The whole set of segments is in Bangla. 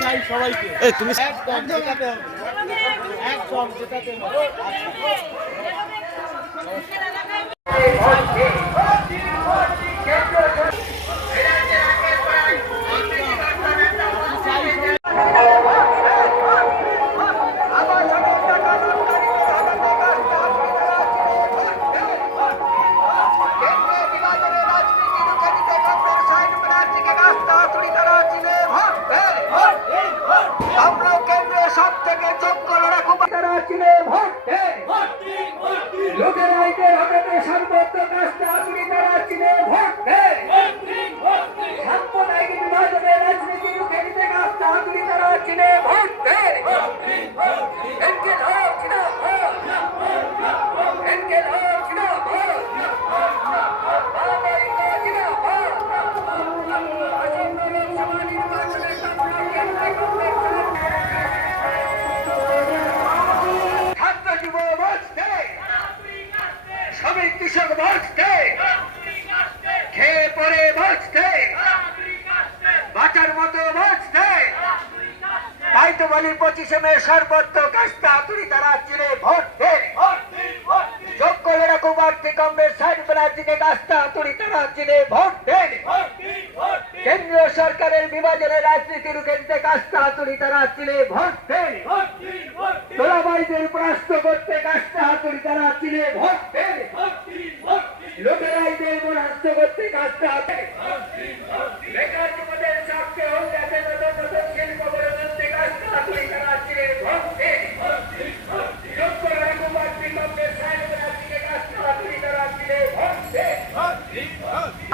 চাই সবাইকে। এই তুমি একদম জেতাতে হবে। একদম জেতাতে হবে। আমরা সব থেকে যোগ্য লড়াকু তারা ছিলে ভোট। লোকের আইনের হাতে সর্বোচ্চ কাজটা আপনি তারা ছিলেন ভোট বাঁচতে বাঁচার মতো বাঁচতে তাই তো বলি পঁচিশে মে সর্বত্র কাজটা হাতুড়ি তারা চিনে ভোট দে যোগ্য কেন্দ্রীয় সরকারের বিভাজনের রাজনীতি রুখে কাজটা হাতুড়ি তারা চিনে ভোট দে তোলাবাইদের পরাস্ত করতে কাজটা হাতুড়ি তারা চিনে ভোট দে লোকেরাইদের করতে কাজটা চিনে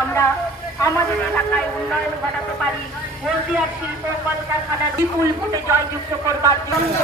আমরা আমাদের এলাকায় উন্নয়ন ঘটাতে পারি। হলদিয়ার শিল্প কলকারখানা বিপুল ভোটে জয়যুক্ত করবার জন্য।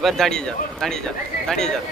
এবার দাঁড়িয়ে যান দাঁড়িয়ে যান দাঁড়িয়ে যান